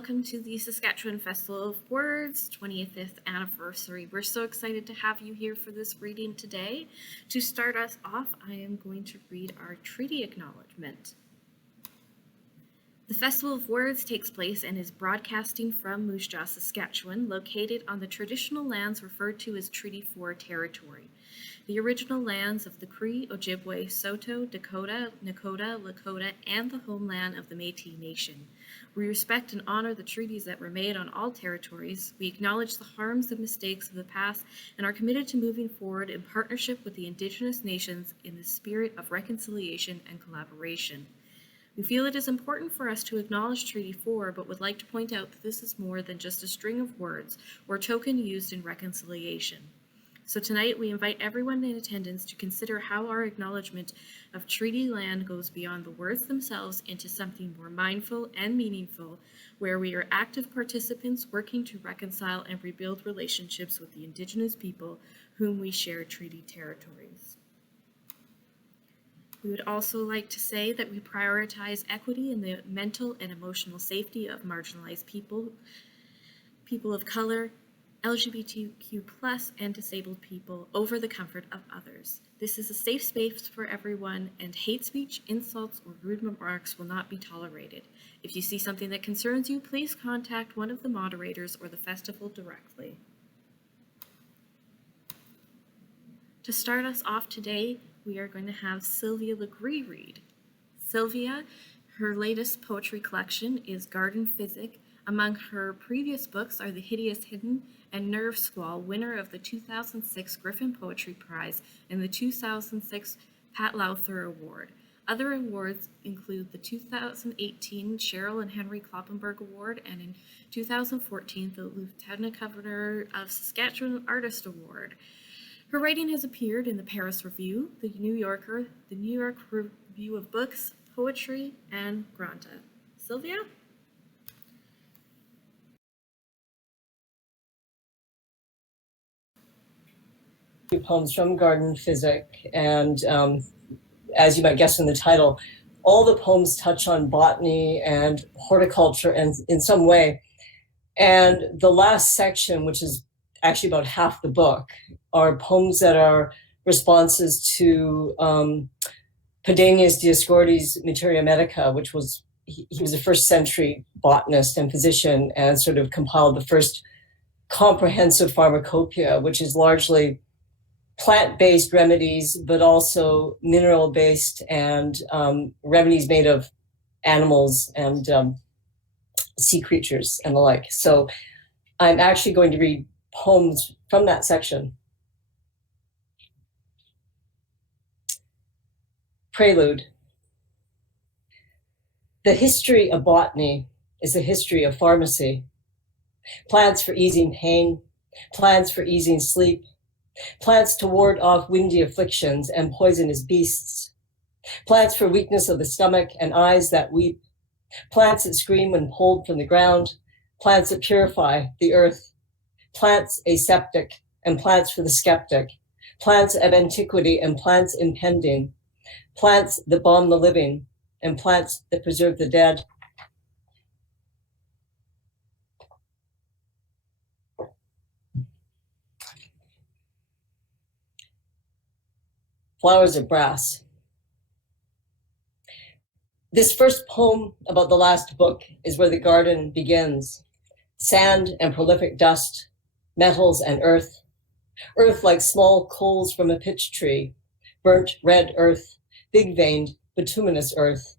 welcome to the Saskatchewan Festival of Words 25th anniversary. We're so excited to have you here for this reading today. To start us off, I am going to read our treaty acknowledgement. The Festival of Words takes place and is broadcasting from Moose Jaw, Saskatchewan, located on the traditional lands referred to as Treaty 4 territory. The original lands of the Cree, Ojibwe, Saulteaux, Dakota, Nakota, Lakota, and the homeland of the Métis Nation. We respect and honor the treaties that were made on all territories. We acknowledge the harms and mistakes of the past and are committed to moving forward in partnership with the Indigenous nations in the spirit of reconciliation and collaboration. We feel it is important for us to acknowledge Treaty 4, but would like to point out that this is more than just a string of words or token used in reconciliation. So tonight we invite everyone in attendance to consider how our acknowledgement of treaty land goes beyond the words themselves into something more mindful and meaningful, where we are active participants working to reconcile and rebuild relationships with the Indigenous people whom we share treaty territories. We would also like to say that we prioritize equity in the mental and emotional safety of marginalized people, people of color, LGBTQ+, and disabled people over the comfort of others. This is a safe space for everyone, and hate speech, insults, or rude remarks will not be tolerated. If you see something that concerns you, please contact one of the moderators or the festival directly. To start us off today, we are going to have Sylvia Legris read. Sylvia, her latest poetry collection is Garden Physic. Among her previous books are The Hideous Hidden and Nerve Squall, winner of the 2006 Griffin Poetry Prize and the 2006 Pat Lowther Award. Other awards include the 2018 Cheryl and Henry Kloppenberg Award and in 2014 the Lieutenant Governor of Saskatchewan Artist Award. Her writing has appeared in the Paris Review, the New Yorker, the New York Review of Books, Poetry, and Granta. Sylvia? Poems from Garden Physic, and as you might guess from the title, all the poems touch on botany and horticulture and in some way. And the last section, which is actually about half the book, are poems that are responses to Pedanius Dioscorides' Materia Medica, which was, he was a first century botanist and physician and sort of compiled the first comprehensive pharmacopoeia, which is largely plant-based remedies, but also mineral-based and remedies made of animals and sea creatures and the like. So I'm actually going to read poems from that section. Prelude. The history of botany is the history of pharmacy. Plants for easing pain, plants for easing sleep, plants to ward off windy afflictions and poisonous beasts, plants for weakness of the stomach and eyes that weep, plants that scream when pulled from the ground, plants that purify the earth, plants aseptic and plants for the skeptic, plants of antiquity and plants impending, plants that balm the living and plants that preserve the dead. Flowers of Brass. This first poem about the last book is where the garden begins. Sand and prolific dust, metals and earth. Earth like small coals from a pitch tree, burnt red earth, big-veined, bituminous earth.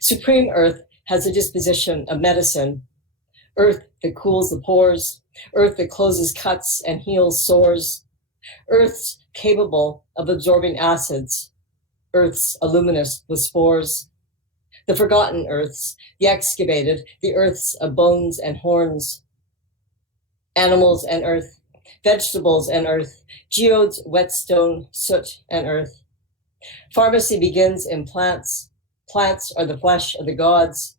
Supreme earth has a disposition of medicine. Earth that cools the pores, earth that closes cuts and heals sores. Earth's capable of absorbing acids, earths aluminous with spores. The forgotten earths, the excavated, the earths of bones and horns. Animals and earth, vegetables and earth, geodes, whetstone, soot and earth. Pharmacy begins in plants. Plants are the flesh of the gods.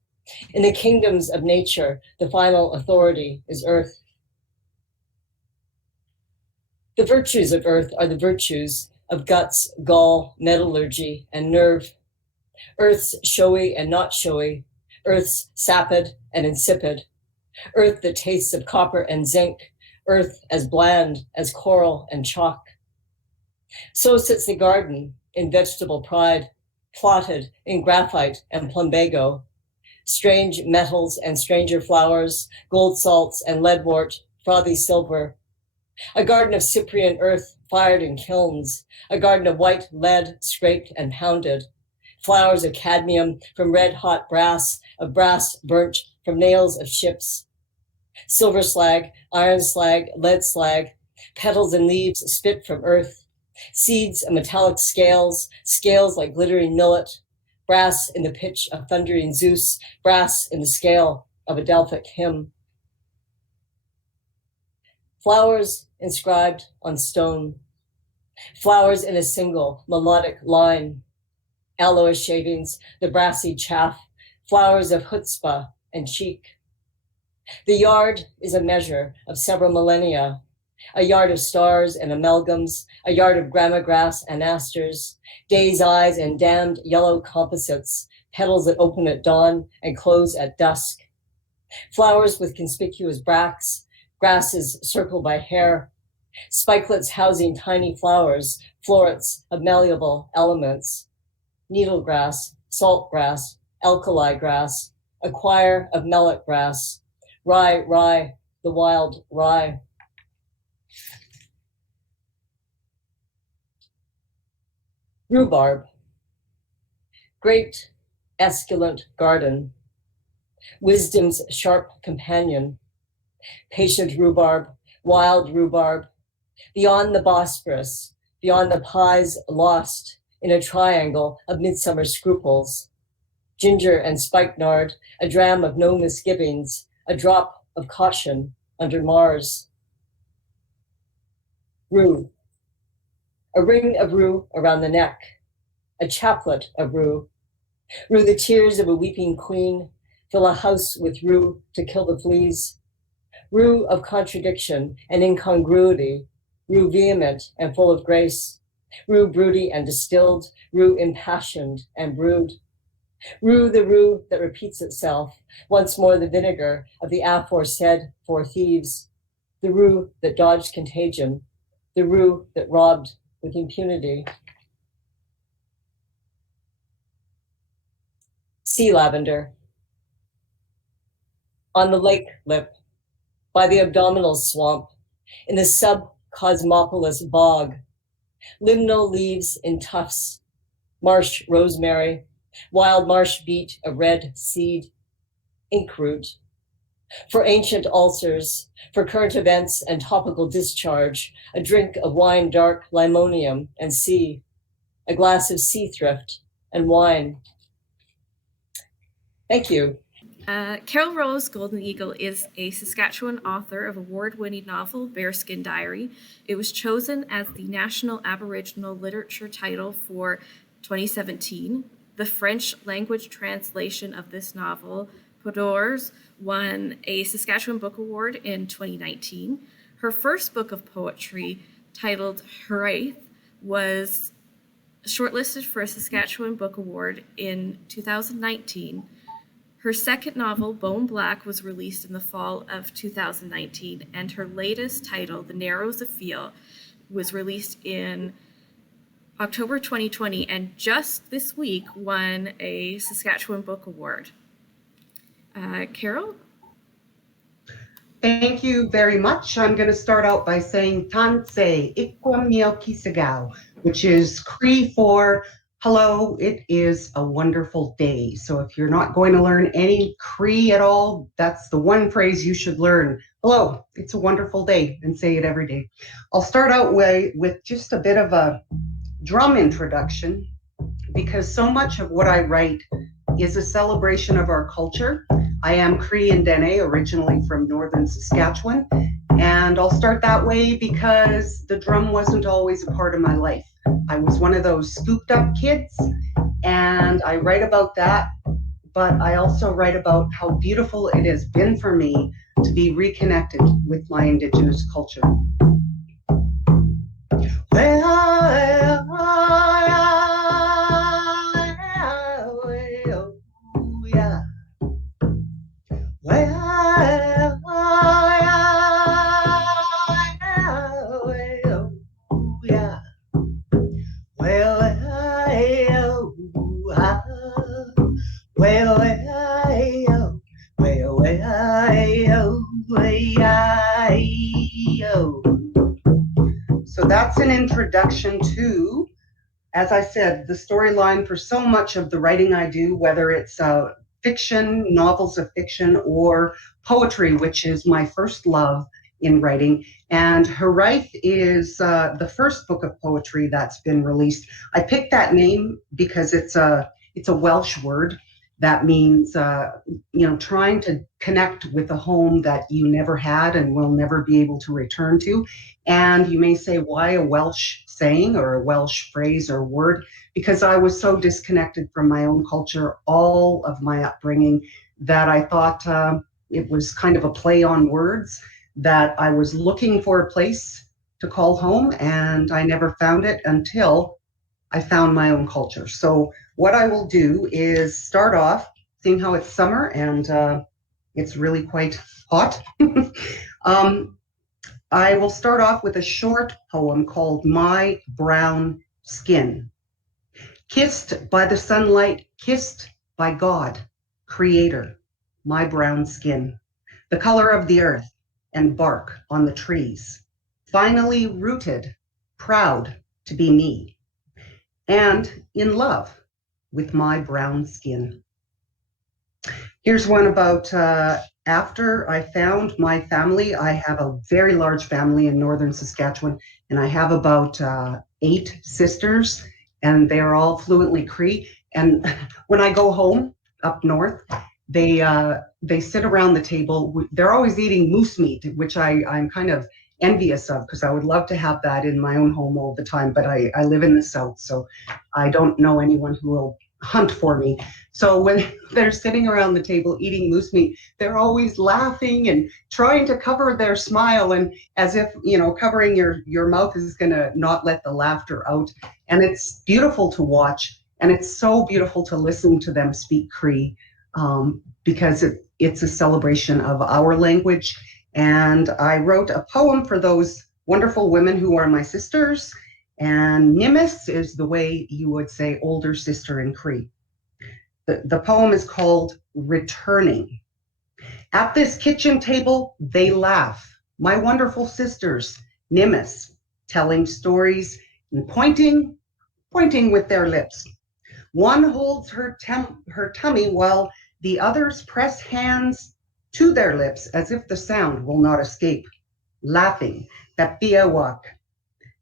In the kingdoms of nature, the final authority is earth. The virtues of earth are the virtues of guts, gall, metallurgy, and nerve. Earth's showy and not showy, earth's sapid and insipid, earth that tastes of copper and zinc, earth as bland as coral and chalk. So sits the garden in vegetable pride, plotted in graphite and plumbago, strange metals and stranger flowers, gold salts and leadwort, frothy silver, a garden of Cyprian earth fired in kilns, a garden of white lead scraped and pounded, flowers of cadmium from red hot brass, of brass burnt from nails of ships, silver slag, iron slag, lead slag, petals and leaves spit from earth, seeds and metallic scales, scales like glittering millet, brass in the pitch of thundering Zeus, brass in the scale of a Delphic hymn. Flowers inscribed on stone, flowers in a single melodic line, aloe shavings, the brassy chaff, flowers of chutzpah and cheek. The yard is a measure of several millennia, a yard of stars and amalgams, a yard of grammagrass and asters, day's eyes and damned yellow composites, petals that open at dawn and close at dusk, flowers with conspicuous bracts, grasses circled by hair, spikelets housing tiny flowers, florets of malleable elements, needlegrass, saltgrass, alkali grass, a choir of millet grass, rye, the wild rye. Rhubarb, great esculent garden, wisdom's sharp companion, patient rhubarb, wild rhubarb, beyond the Bosporus, beyond the pies lost in a triangle of midsummer scruples, ginger and spikenard, a dram of no misgivings, a drop of caution under Mars. Rue, a ring of rue around the neck, a chaplet of rue, rue the tears of a weeping queen, fill a house with rue to kill the fleas, rue of contradiction and incongruity, rue vehement and full of grace, rue broody and distilled, rue impassioned and brewed, rue the rue that repeats itself, once more the vinegar of the aforesaid four thieves, the rue that dodged contagion, the rue that robbed with impunity. Sea lavender. On the lake lip, by the abdominal swamp, in the subcosmopolis bog, liminal leaves in tufts, marsh rosemary, wild marsh beet, a red seed, ink root. For ancient ulcers, for current events and topical discharge, a drink of wine dark limonium and sea, a glass of sea thrift and wine. Thank you. Carol Rose GoldenEagle is a Saskatchewan author of award-winning novel Bearskin Diary. It was chosen as the National Aboriginal Literature title for 2017. The French language translation of this novel, Podors, won a Saskatchewan Book Award in 2019. Her first book of poetry, titled Heraith, was shortlisted for a Saskatchewan Book Award in 2019. Her second novel, Bone Black, was released in the fall of 2019, and her latest title, The Narrows of Feel, was released in October 2020, and just this week won a Saskatchewan Book Award. Carol? Thank you very much. I'm going to start out by saying Tansei Ikwamio Kisagao, which is Cree for hello, it is a wonderful day. So if you're not going to learn any Cree at all, that's the one phrase you should learn. Hello, it's a wonderful day, and say it every day. I'll start out with just a bit of a drum introduction, because so much of what I write is a celebration of our culture. I am Cree and Dene, originally from northern Saskatchewan, and I'll start that way because the drum wasn't always a part of my life. I was one of those scooped up kids, and I write about that, but I also write about how beautiful it has been for me to be reconnected with my Indigenous culture. Io. So that's an introduction to, as I said, the storyline for so much of the writing I do, whether it's fiction, novels of fiction, or poetry, which is my first love in writing. And Hiraeth is the first book of poetry that's been released. I picked that name because it's a Welsh word that means trying to connect with a home that you never had and will never be able to return to. And you may say, why a Welsh saying or a Welsh phrase or word? Because I was so disconnected from my own culture, all of my upbringing, that I thought it was kind of a play on words, that I was looking for a place to call home, and I never found it until I found my own culture. So what I will do is start off, seeing how it's summer and it's really quite hot. I will start off with a short poem called My Brown Skin. Kissed by the sunlight, kissed by God, Creator, my brown skin, the color of the earth and bark on the trees, finally rooted, proud to be me, and in love with my brown skin. Here's one about after I found my family. I have a very large family in northern Saskatchewan, and I have about 8 sisters, and they're all fluently Cree. And when I go home up north, they sit around the table. They're always eating moose meat, which I'm kind of envious of, because I would love to have that in my own home all the time. But I live in the south, so I don't know anyone who will hunt for me. So when they're sitting around the table eating moose meat, they're always laughing and trying to cover their smile, and as if, covering your mouth is going to not let the laughter out. And it's beautiful to watch, and it's so beautiful to listen to them speak Cree, because it's a celebration of our language. And I wrote a poem for those wonderful women who are my sisters, and Nimis is the way you would say older sister in Cree. The poem is called Returning. At this kitchen table, they laugh, my wonderful sisters, Nimis, telling stories and pointing with their lips. One holds her tummy while the others press hands to their lips as if the sound will not escape, laughing, that biawak.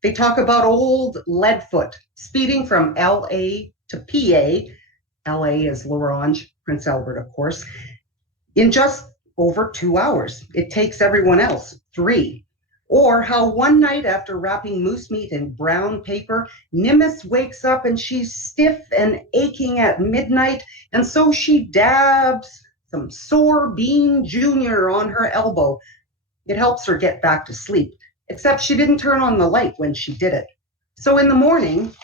They talk about old Leadfoot speeding from LA to PA. LA is L'Orange, Prince Albert, of course, in just over 2 hours. It takes everyone else 3. Or how one night after wrapping moose meat in brown paper, Nimis wakes up and she's stiff and aching at midnight, and so she dabs some Sour Bean Jr. on her elbow. It helps her get back to sleep, except she didn't turn on the light when she did it. So in the morning,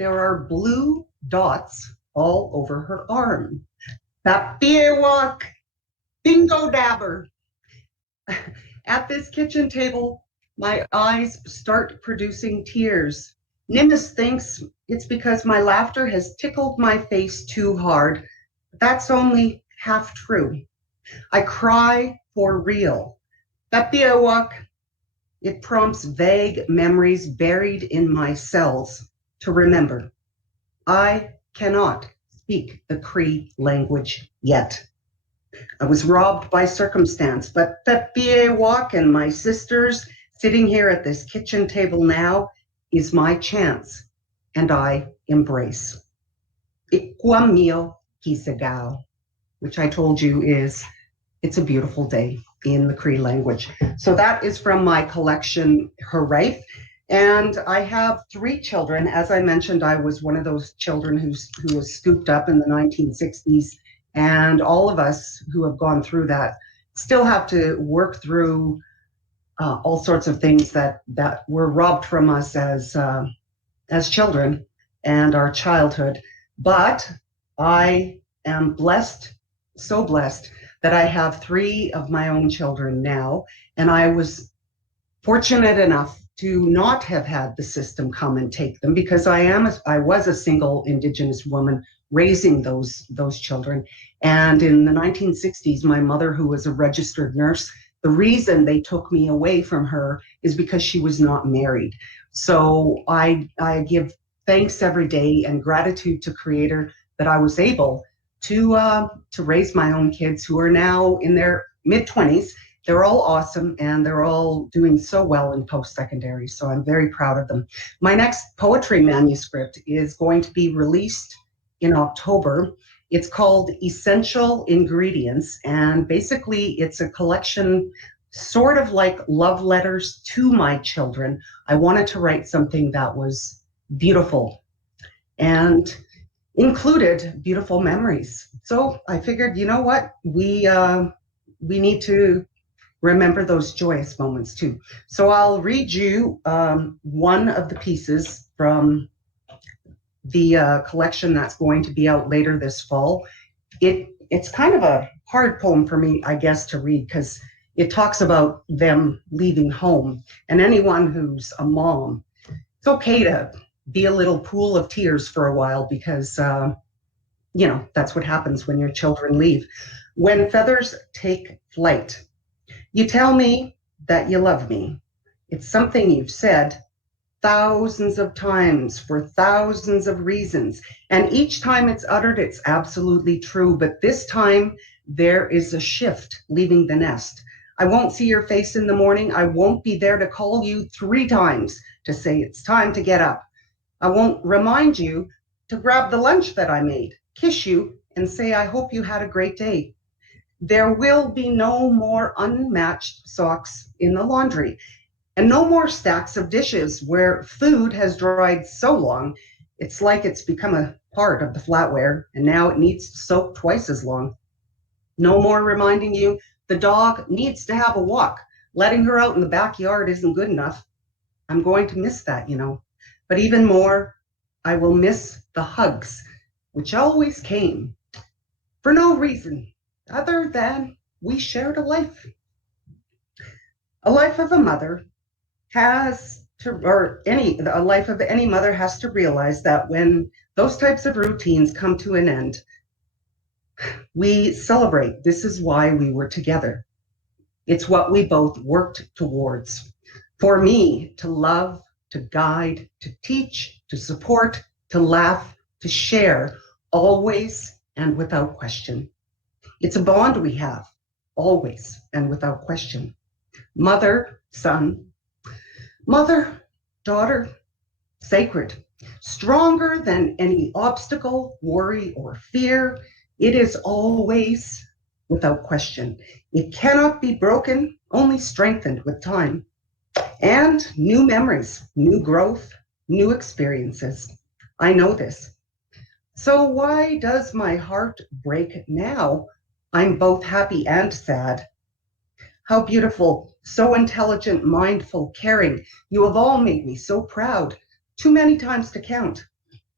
there are blue dots all over her arm. Tapiewak, bingo dabber. At this kitchen table, my eyes start producing tears. Nimis thinks it's because my laughter has tickled my face too hard. That's only half true. I cry for real. Tapiewak. It prompts vague memories buried in my cells to remember. I cannot speak the Cree language yet. I was robbed by circumstance, but Tapiewak and my sisters sitting here at this kitchen table now is my chance, and I embrace. Ikwamio Kisagao, which I told you is, it's a beautiful day in the Cree language. So that is from my collection, Hiraeth. And I have 3 children. As I mentioned, I was one of those children who was scooped up in the 1960s. And all of us who have gone through that still have to work through all sorts of things that were robbed from us as children and our childhood. But I am blessed, so blessed, that I have 3 of my own children now. And I was fortunate enough to not have had the system come and take them, because I was a single Indigenous woman raising those children. And in the 1960s, my mother, who was a registered nurse, The reason they took me away from her is because she was not married. So I give thanks every day and gratitude to Creator that I was able to raise my own kids who are now in their mid-20s. They're all awesome and they're all doing so well in post-secondary. So I'm very proud of them. My next poetry manuscript is going to be released in October. It's called Essential Ingredients, and basically it's a collection sort of like love letters to my children. I wanted to write something that was beautiful and included beautiful memories. So I figured, you know what, we need to remember those joyous moments too. So I'll read you one of the pieces from the collection that's going to be out later this fall. It's kind of a hard poem for me, I guess, to read because it talks about them leaving home. And anyone who's a mom, it's okay to be a little pool of tears for a while because, that's what happens when your children leave. When feathers take flight, you tell me that you love me. It's something you've said thousands of times for thousands of reasons. And each time it's uttered, it's absolutely true. But this time, there is a shift leaving the nest. I won't see your face in the morning. I won't be there to call you 3 times to say it's time to get up. I won't remind you to grab the lunch that I made, kiss you, and say, I hope you had a great day. There will be no more unmatched socks in the laundry. And no more stacks of dishes where food has dried so long, it's like it's become a part of the flatware, and now it needs to soak twice as long. No more reminding you the dog needs to have a walk. Letting her out in the backyard isn't good enough. I'm going to miss that, But even more, I will miss the hugs, which always came for no reason other than we shared a life. A life of a mother a life of any mother has to realize that when those types of routines come to an end, we celebrate. This is why we were together. It's what we both worked towards. For me, to love, to guide, to teach, to support, to laugh, to share, always and without question. It's a bond we have, always and without question. Mother, son, mother, daughter, sacred, stronger than any obstacle, worry, or fear. It is always without question. It cannot be broken, only strengthened with time. And new memories, new growth, new experiences. I know this. So why does my heart break now? I'm both happy and sad. How beautiful, so intelligent, mindful, caring. You have all made me so proud, too many times to count,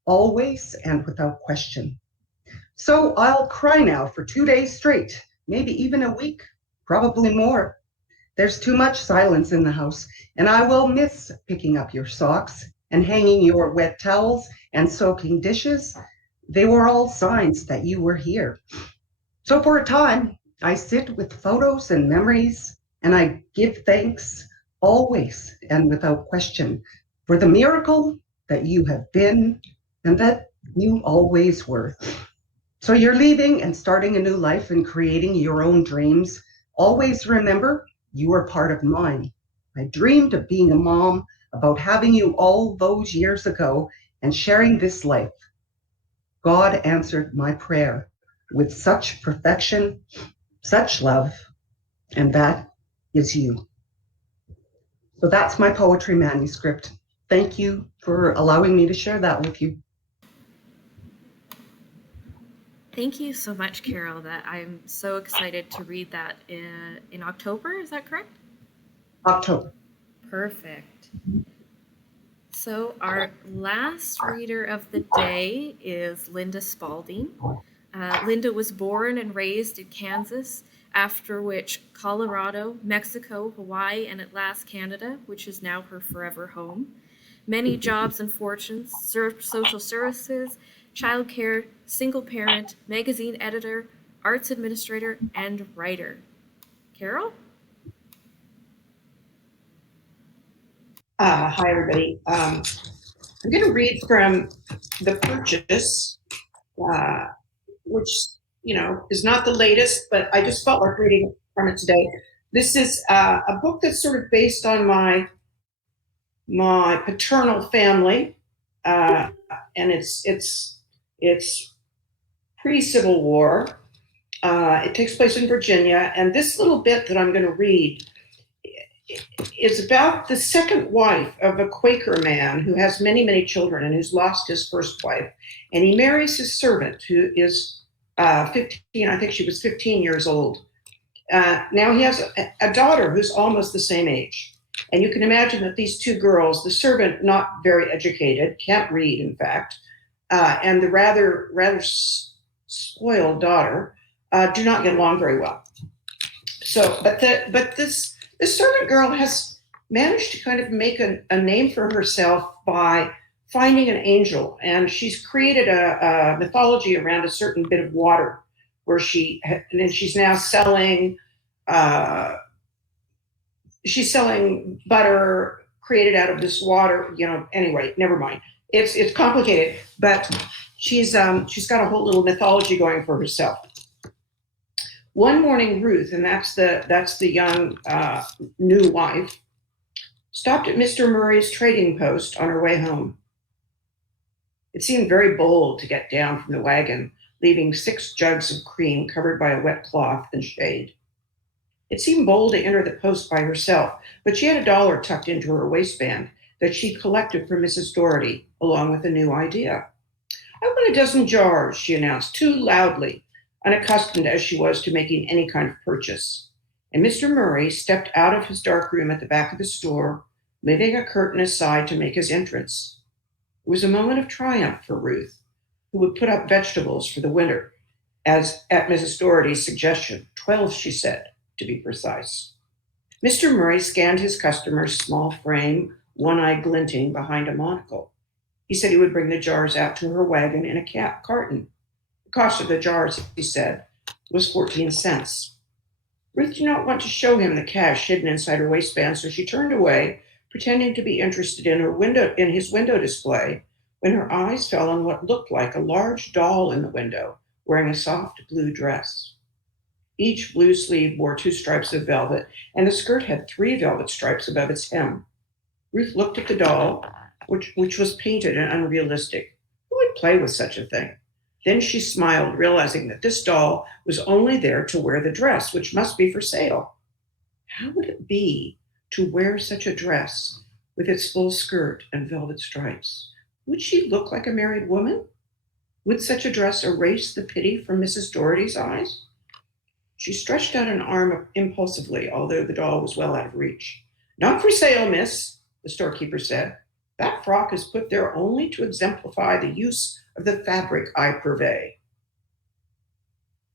always and without question. So I'll cry now for 2 days straight, maybe even a week, probably more. There's too much silence in the house, and I will miss picking up your socks and hanging your wet towels and soaking dishes. They were all signs that you were here. So for a time, I sit with photos and memories, and I give thanks always and without question for the miracle that you have been and that you always were. So you're leaving and starting a new life and creating your own dreams. Always remember, you are part of mine. I dreamed of being a mom, about having you all those years ago and sharing this life. God answered my prayer with such perfection, such love, and that is you. So that's my poetry manuscript. Thank you for allowing me to share that with you. Thank you so much, Carol. That I'm so excited to read that in October. Is that correct? October. Perfect. So our last reader of the day is Linda Spalding. Linda was born and raised in Kansas, after which Colorado, Mexico, Hawaii, and at last Canada, which is now her forever home. Many jobs and fortunes, social services, childcare, single parent, magazine editor, arts administrator, and writer. Carol? Hi, everybody. I'm going to read from The Purchase, which, is not the latest, but I just felt like reading from it today. This is a book that's sort of based on my paternal family, and it's pre-Civil War. It takes place in Virginia, and this little bit that I'm going to read is about the second wife of a Quaker man who has many, many children and who's lost his first wife. And he marries his servant, who is 15. I think she was 15 years old. Now he has a daughter who's almost the same age. And you can imagine that these two girls, the servant, not very educated, can't read, in fact, and the rather spoiled daughter, do not get along very well. So, but this servant girl has managed to kind of make a name for herself by finding an angel, and she's created a mythology around a certain bit of water where and then she's now selling. She's selling butter created out of this water. Anyway, never mind. It's complicated, but she's got a whole little mythology going for herself. One morning, Ruth, and that's the young new wife, stopped at Mr. Murray's trading post on her way home. It seemed very bold to get down from the wagon, leaving 6 jugs of cream covered by a wet cloth and shade. It seemed bold to enter the post by herself, but she had $1 tucked into her waistband that she'd collected from Mrs. Doherty, along with a new idea. "I want a dozen jars," she announced too loudly, unaccustomed as she was to making any kind of purchase. And Mr. Murray stepped out of his dark room at the back of the store, leaving a curtain aside to make his entrance. It was a moment of triumph for Ruth, who would put up vegetables for the winter, as at Mrs. Doherty's suggestion, 12, she said, to be precise. Mr. Murray scanned his customer's small frame, one eye glinting behind a monocle. He said he would bring the jars out to her wagon in a carton. The cost of the jars, he said, was 14 cents. Ruth did not want to show him the cash hidden inside her waistband, so she turned away, pretending to be interested in his window display, when her eyes fell on what looked like a large doll in the window, wearing a soft blue dress. Each blue sleeve bore 2 stripes of velvet, and the skirt had 3 velvet stripes above its hem. Ruth looked at the doll, which was painted and unrealistic. Who would play with such a thing? Then she smiled, realizing that this doll was only there to wear the dress, which must be for sale. How would it be to wear such a dress with its full skirt and velvet stripes? Would she look like a married woman? Would such a dress erase the pity from Mrs. Doherty's eyes? She stretched out an arm impulsively, although the doll was well out of reach. "Not for sale, miss," the storekeeper said. "That frock is put there only to exemplify the use of the fabric I purvey."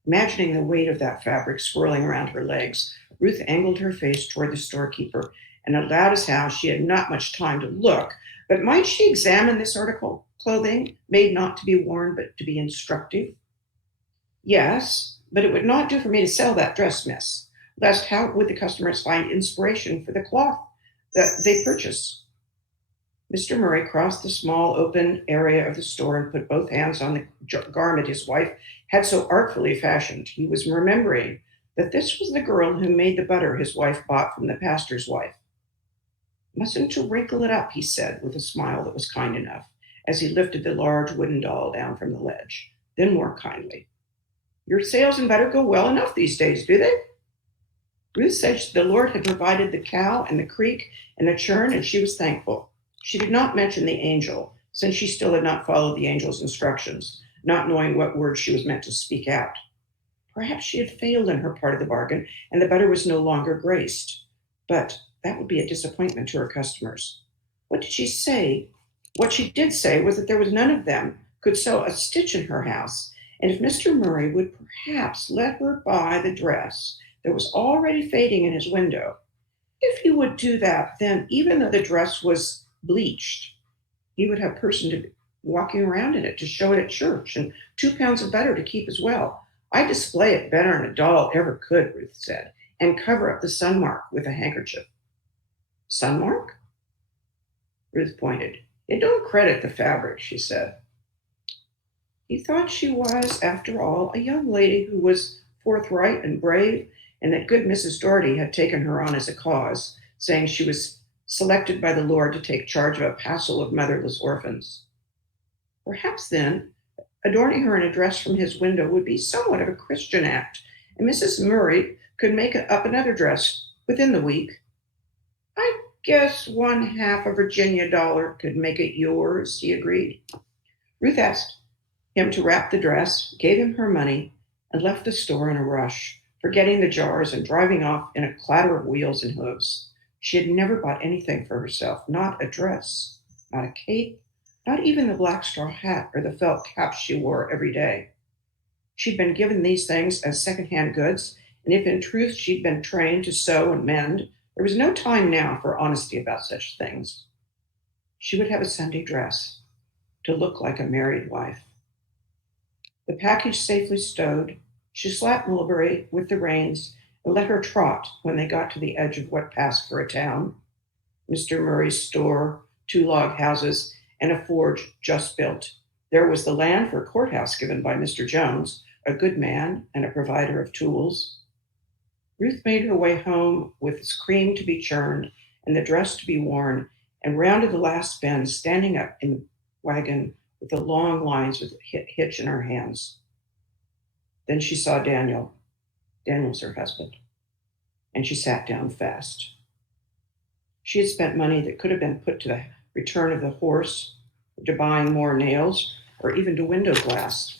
Imagining the weight of that fabric swirling around her legs, Ruth angled her face toward the storekeeper, and allowed as how she had not much time to look, but might she examine this article of clothing, made not to be worn, but to be instructive? "Yes, but it would not do for me to sell that dress, miss, lest how would the customers find inspiration for the cloth that they purchase?" Mr. Murray crossed the small open area of the store and put both hands on the garment his wife had so artfully fashioned. He was remembering that this was the girl who made the butter his wife bought from the pastor's wife. "Mustn't you wrinkle it up," he said, with a smile that was kind enough, as he lifted the large wooden doll down from the ledge. Then more kindly, "Your sales in butter go well enough these days, do they?" Ruth said the Lord had provided the cow and the creek and the churn, and she was thankful. She did not mention the angel, since she still had not followed the angel's instructions, not knowing what words she was meant to speak out. Perhaps she had failed in her part of the bargain, and the butter was no longer graced. But that would be a disappointment to her customers. What did she say? What she did say was that there was none of them could sew a stitch in her house, and if Mr. Murray would perhaps let her buy the dress that was already fading in his window. If he would do that, then even though the dress was bleached, he would have a person walking around in it to show it at church, and 2 pounds of butter to keep as well. "I display it better than a doll ever could," Ruth said, "and cover up the sun mark with a handkerchief." "Sun mark?" Ruth pointed. They don't credit the fabric, she said. He thought she was, after all, a young lady who was forthright and brave, and that good Mrs. Doherty had taken her on as a cause, saying she was selected by the Lord to take charge of a passel of motherless orphans. Perhaps then, adorning her in a dress from his window would be somewhat of a Christian act, and Mrs. Murray could make up another dress within the week. I guess one half a Virginia dollar could make it yours, he agreed. Ruth asked him to wrap the dress, gave him her money, and left the store in a rush, forgetting the jars and driving off in a clatter of wheels and hooves. She had never bought anything for herself, not a dress, not a cape, not even the black straw hat or the felt cap she wore every day. She'd been given these things as secondhand goods, and if in truth she'd been trained to sew and mend, there was no time now for honesty about such things. She would have a Sunday dress to look like a married wife. The package safely stowed, she slapped Mulberry with the reins and let her trot when they got to the edge of what passed for a town. Mr. Murray's store, 2 log houses, and a forge just built. There was the land for a courthouse given by Mr. Jones, a good man and a provider of tools. Ruth made her way home with its cream to be churned and the dress to be worn, and rounded the last bend, standing up in the wagon with the long lines with a hitch in her hands. Then she saw Daniel. Daniel was her husband, and she sat down fast. She had spent money that could have been put to the return of the horse, to buying more nails, or even to window glass.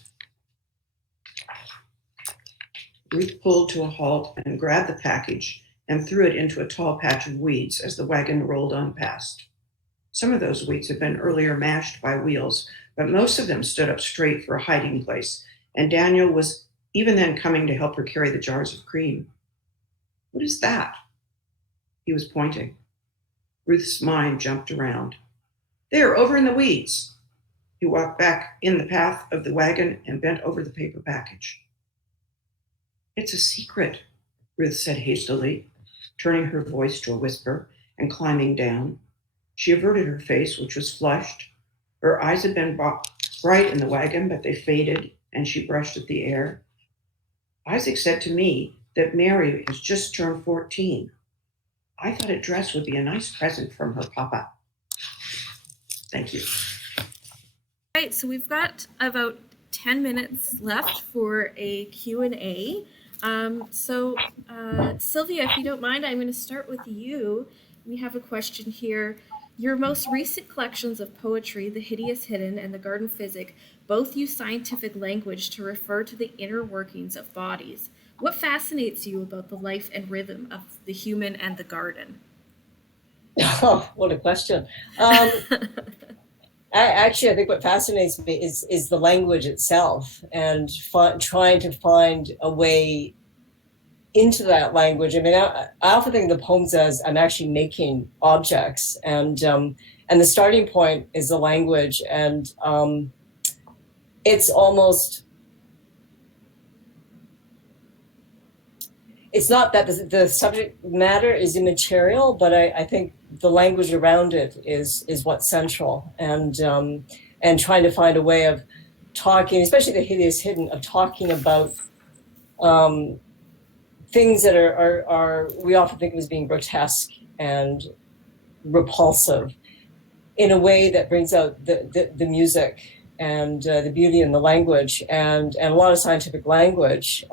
Ruth pulled to a halt and grabbed the package and threw it into a tall patch of weeds as the wagon rolled on past. Some of those weeds had been earlier mashed by wheels, but most of them stood up straight for a hiding place, and Daniel was even then coming to help her carry the jars of cream. What is that? He was pointing. Ruth's mind jumped around. There, over in the weeds. He walked back in the path of the wagon and bent over the paper package. It's a secret, Ruth said hastily, turning her voice to a whisper and climbing down. She averted her face, which was flushed. Her eyes had been bright in the wagon, but they faded, and she brushed at the air. Isaac said to me that Mary has just turned 14. I thought a dress would be a nice present from her papa. Thank you. All right, so we've got about 10 minutes left for a Q&A. Sylvia, if you don't mind, I'm going to start with you. We have a question here. Your most recent collections of poetry, The Hideous Hidden and The Garden Physic, both use scientific language to refer to the inner workings of bodies. What fascinates you about the life and rhythm of the human and the garden? Oh, what a question. I think what fascinates me is the language itself, and trying to find a way into that language. I mean, I often think of the poems as I'm actually making objects, and the starting point is the language, and it's almost, it's not that the subject matter is immaterial, but I think the language around it is what's central, and trying to find a way of talking, especially The Hideous Hidden, of talking about things that are we often think of as being grotesque and repulsive, in a way that brings out the music and the beauty in the language, and a lot of scientific language.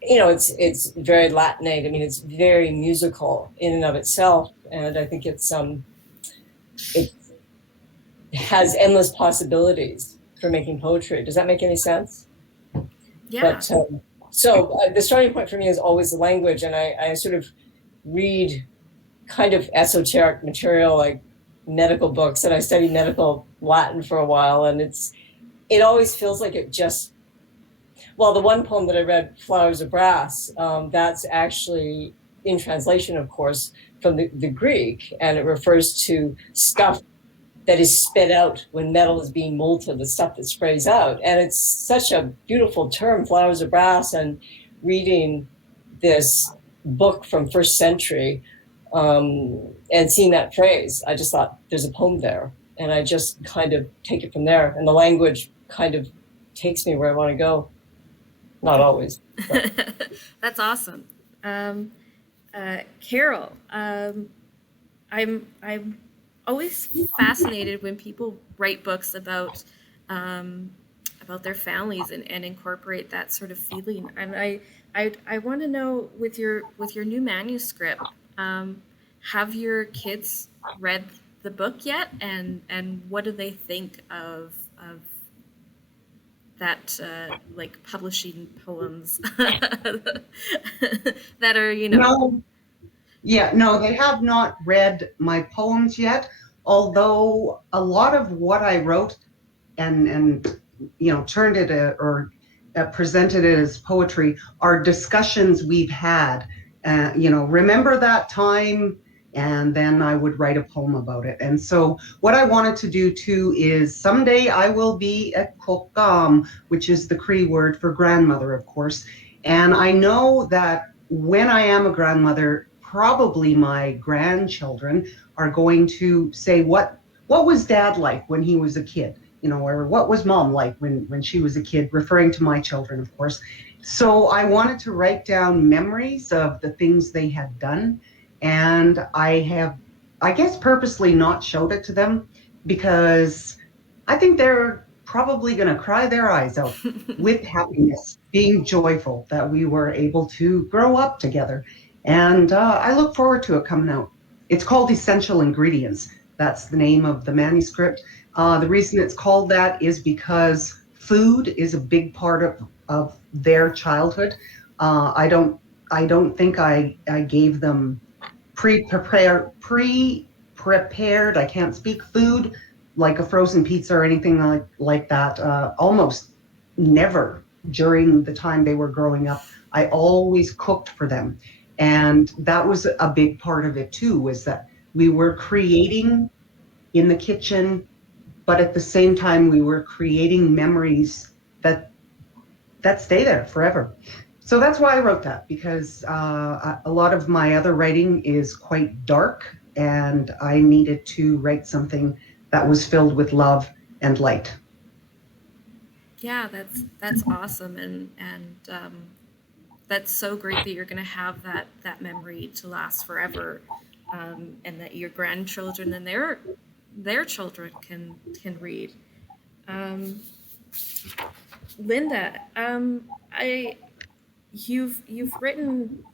It's very Latinate. I mean, it's very musical in and of itself, and I think it has endless possibilities for making poetry. Does that make any sense? Yeah. But, the starting point for me is always the language, and I sort of read kind of esoteric material like medical books, and I studied medical Latin for a while, and it always feels like it just, well, the one poem that I read, Flowers of Brass, that's actually in translation, of course, from the Greek, and it refers to stuff that is spit out when metal is being molten, the stuff that sprays out. And it's such a beautiful term, Flowers of Brass, and reading this book from first century And seeing that phrase, I just thought there's a poem there, and I just kind of take it from there. And the language kind of takes me where I want to go. Not always. That's awesome. Carol, I'm always fascinated when people write books about their families and incorporate that sort of feeling. And I want to know, with your new manuscript, have your kids read the book yet, and what do they think of that, like, publishing poems that are, No, yeah, no, they have not read my poems yet, although a lot of what I wrote and turned it or presented it as poetry are discussions we've had. Remember that time, and then I would write a poem about it. And so what I wanted to do too is someday I will be a kokam, which is the Cree word for grandmother, of course. And I know that when I am a grandmother, probably my grandchildren are going to say, what was dad like when he was a kid? Or what was mom like when she was a kid, referring to my children, of course. So I wanted to write down memories of the things they had done. And I have, I guess, purposely not showed it to them because I think they're probably going to cry their eyes out with happiness, being joyful that we were able to grow up together. And I look forward to it coming out. It's called Essential Ingredients. That's the name of the manuscript. The reason it's called that is because food is a big part of their childhood. I don't think I gave them pre-prepared, I can't speak, food like a frozen pizza or anything like that. Almost never during the time they were growing up. I always cooked for them. And that was a big part of it too, was that we were creating in the kitchen, but at the same time we were creating memories that stay there forever. So that's why I wrote that, because a lot of my other writing is quite dark, and I needed to write something that was filled with love and light. Yeah, that's awesome, and that's so great that you're going to have that memory to last forever, and that your grandchildren and their children can read. Linda, you've written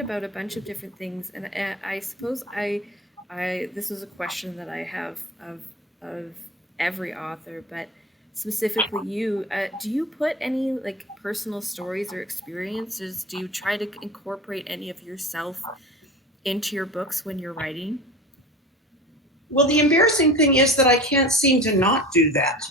about a bunch of different things, and I suppose this is a question that I have of every author, but specifically you. Do you put any, like, personal stories or experiences? Do you try to incorporate any of yourself into your books when you're writing? Well, the embarrassing thing is that I can't seem to not do that.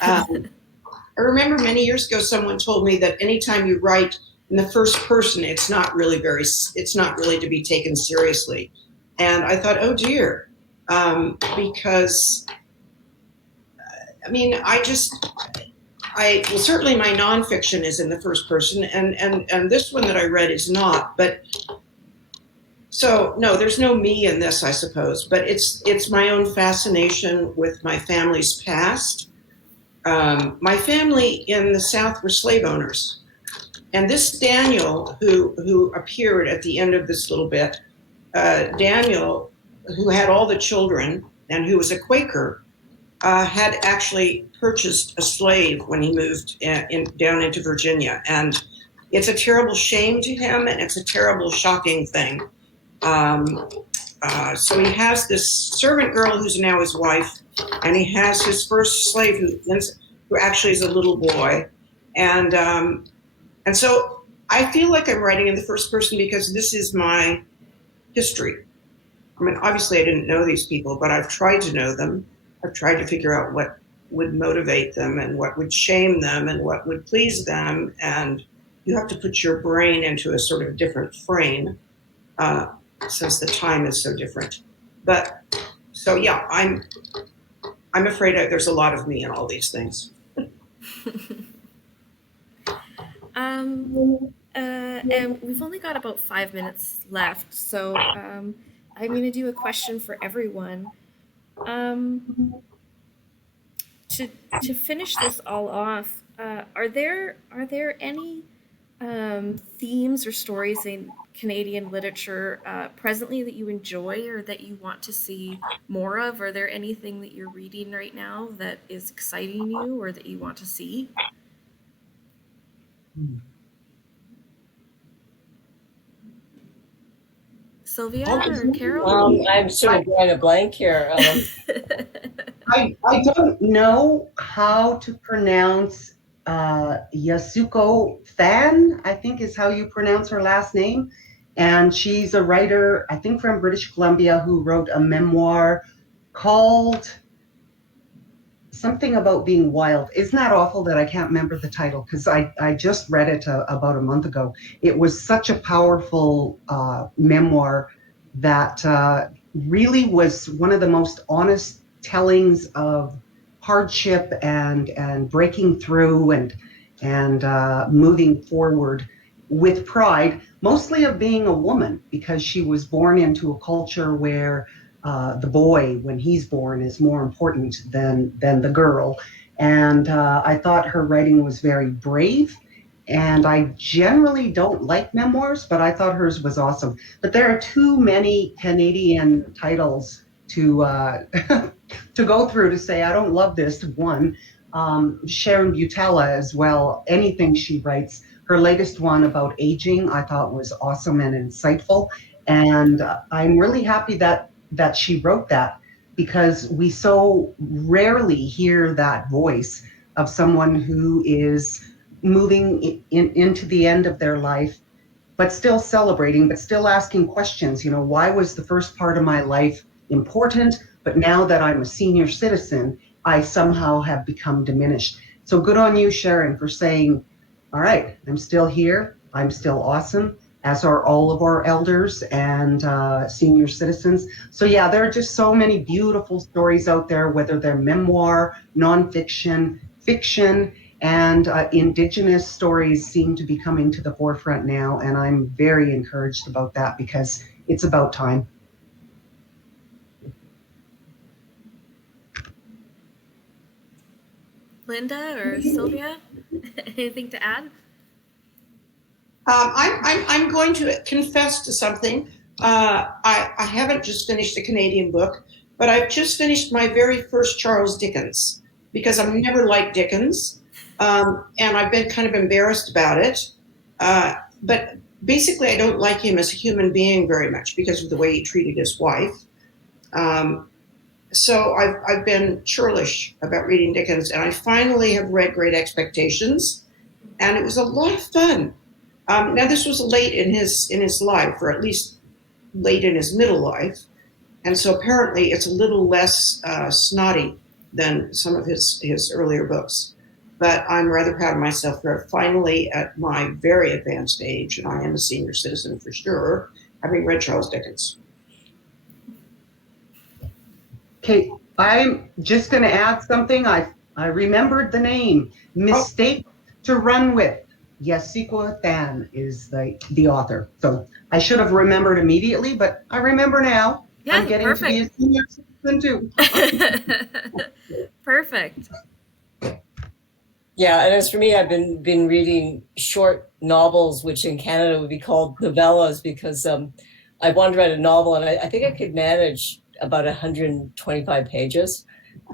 I remember many years ago, someone told me that anytime you write in the first person, it's not really to be taken seriously. And I thought, oh dear, because I mean, well, certainly my nonfiction is in the first person, and this one that I read is not. But so no, there's no me in this, I suppose. But it's my own fascination with my family's past. My family in the South were slave owners, and this Daniel, who appeared at the end of this little bit, Daniel, who had all the children and who was a Quaker, had actually purchased a slave when he moved down into Virginia. And it's a terrible shame to him, and it's a terrible, shocking thing. So he has this servant girl who's now his wife, and he has his first slave who actually is a little boy. And so I feel like I'm writing in the first person because this is my history. I mean, obviously I didn't know these people, but I've tried to know them. I've tried to figure out what would motivate them and what would shame them and what would please them. And you have to put your brain into a sort of different frame, since the time is so different. But so yeah, I'm afraid there's a lot of me in all these things. And we've only got about 5 minutes left, so I'm going to do a question for everyone. To finish this all off, are there any themes or stories in Canadian literature presently that you enjoy or that you want to see more of? Are there anything that you're reading right now that is exciting you or that you want to see? Sylvia or Carol? I'm sort of drawing a blank here. I don't know how to pronounce Yasuko Fan, I think is how you pronounce her last name. And she's a writer, I think from British Columbia, who wrote a memoir called something about being wild. Isn't that awful that I can't remember the title? Because I just read it about a month ago. It was such a powerful memoir that really was one of the most honest tellings of hardship and breaking through and moving forward with pride, mostly of being a woman, because she was born into a culture where the boy, when he's born, is more important than the girl. And I thought her writing was very brave. And I generally don't like memoirs, but I thought hers was awesome. But there are too many Canadian titles to to go through to say I don't love this one. Sharon Butella as well. Anything she writes. Her latest one about aging, I thought was awesome and insightful. And I'm really happy that she wrote that, because we so rarely hear that voice of someone who is moving into the end of their life, but still celebrating, but still asking questions. You know, why was the first part of my life important, but now that I'm a senior citizen, I somehow have become diminished. So good on you, Sharon, for saying, all right, I'm still here, I'm still awesome, as are all of our elders and senior citizens. So yeah, there are just so many beautiful stories out there, whether they're memoir, nonfiction, fiction, and Indigenous stories seem to be coming to the forefront now. And I'm very encouraged about that, because it's about time. Linda or Sylvia, anything to add? I'm going to confess to something. I haven't just finished a Canadian book, but I've just finished my very first Charles Dickens, because I've never liked Dickens, and I've been kind of embarrassed about it. But basically, I don't like him as a human being very much because of the way he treated his wife. So I've been churlish about reading Dickens, and I finally have read Great Expectations, and it was a lot of fun. Now this was late in his life, or at least late in his middle life, and so apparently it's a little less snotty than some of his earlier books. But I'm rather proud of myself for finally, at my very advanced age, and I am a senior citizen for sure, having read Charles Dickens. Okay, I'm just going to add something. I remembered the name. Mistake to Run With. Yasuko Fan is the author. So I should have remembered immediately, but I remember now. Yeah, I'm getting perfect. to be a senior citizen too. Perfect. Yeah, and as for me, I've been reading short novels, which in Canada would be called novellas, because I wanted to write a novel, and I think I could manage about 125 pages,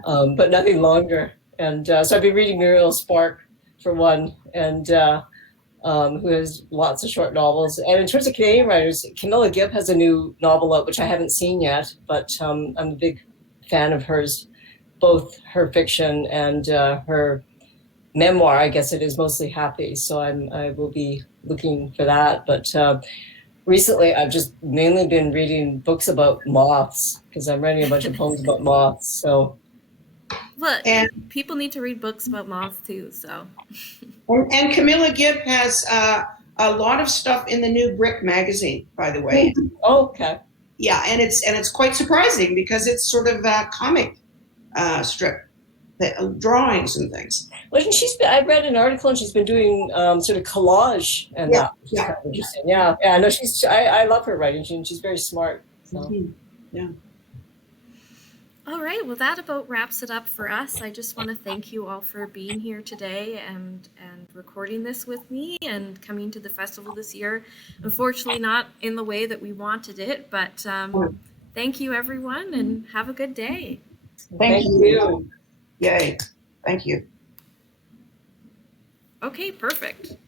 but nothing longer. And so I've been reading Muriel Spark for one, and who has lots of short novels. And in terms of Canadian writers, Camilla Gibb has a new novel out, which I haven't seen yet, but I'm a big fan of hers, both her fiction and her memoir. I guess it is mostly happy, so I will be looking for that. But recently, I've just mainly been reading books about moths, because I'm writing a bunch of poems about moths. So, Look, and people need to read books about moths too. So, and Camilla Gibb has a lot of stuff in the new Brick magazine, by the way. oh, okay. Yeah, and it's quite surprising because it's sort of a comic strip. drawings and things. Well, I read an article and she's been doing sort of collage and Yeah, that, which is yeah, kind of interesting. Yeah. No, I love her writing. She's very smart. So. Mhm. All right, well, that about wraps it up for us. I just want to thank you all for being here today and recording this with me and coming to the festival this year. Unfortunately, not in the way that we wanted it, but thank you, everyone, and have a good day. Thank you. Yay. Thank you. Okay, perfect.